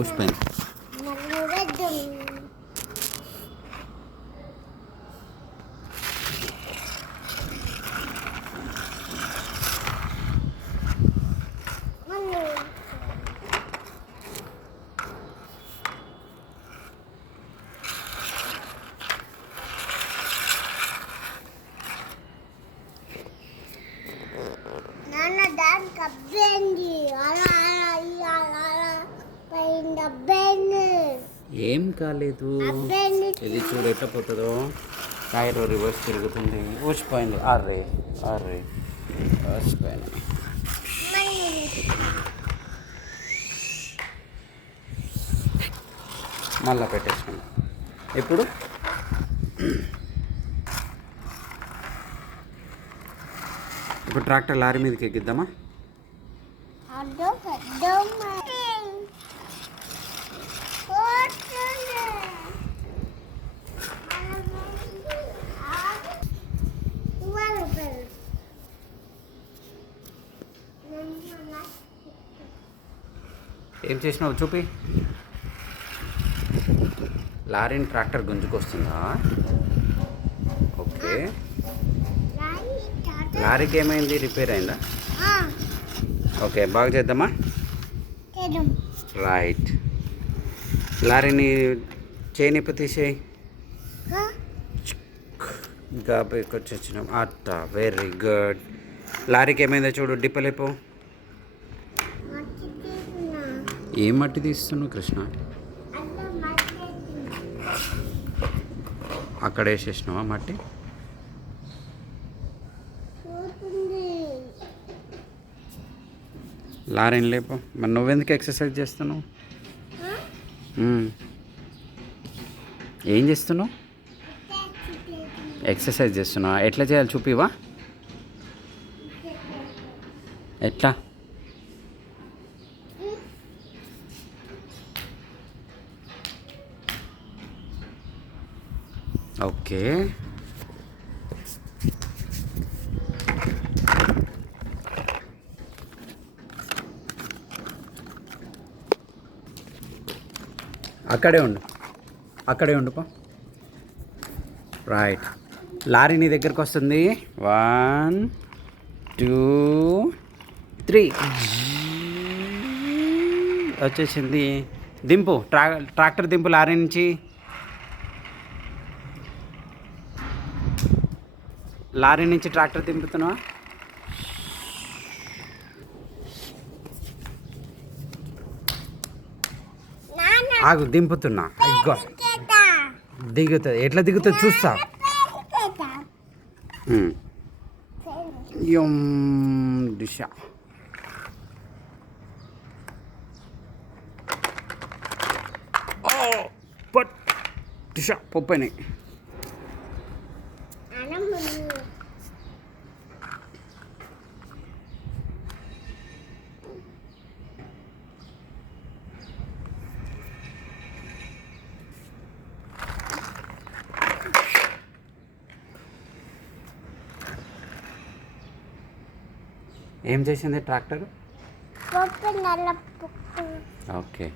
ఊసిపోయింది. ఏం కాలేదు. ఇది చూడు ఎట్లా పోతుందో. టైర్ రివర్స్ తిరుగుతుంది. ఊసిపోయింది. అర్రే అర్రే ఊసిపోయింది. మళ్ళా పెట్టేసుకున్నాం. ఇప్పుడు ట్రాక్టర్ లారీ మీదకి ఎక్కిద్దామా? ఏం చేసినావు చూపి. లారీని ట్రాక్టర్ గుంజుకొస్తుందా? ఓకే. లారీకి ఏమైంది? రిపేర్ అయిందా? ఓకే, బాగా చేద్దామా? రైట్. లారీని చేయనిప్పు తీసేయి. గాబేకి వచ్చేసినాం. అట్ట, వెరీ గుడ్. లారీకి ఏమైందో చూడు. డిప్పలేపు. ఏం మట్టి తీస్తున్నావు కృష్ణ? అక్కడ వేసేసినావా మట్టి? లారీని లేపు. మరి నువ్వెందుకు ఎక్సర్సైజ్ చేస్తున్నావు? ఏం చేస్తున్నావు? ఎక్సర్సైజ్ చేస్తున్నావా? ఎట్లా చేయాలి చూపివా? ఎట్లా? ఓకే. అక్కడే ఉండు పో. రైట్. లారీ నీ దగ్గరకు వస్తుంది. 1 2 3 వచ్చేసింది. దింపు. ట్రాక్టర్ దింపు లారీ నుంచి. లారీ నుంచి ట్రాక్టర్ దింపుతున్నావా? ఆగు, దింపుతున్నా. ఇగో దిగుతుంది. ఎట్లా దిగుతుంది చూస్తా. దిశ పట్ దిశ పొప్పని. ఏం చేసింది ట్రాక్టర్? ఓకే.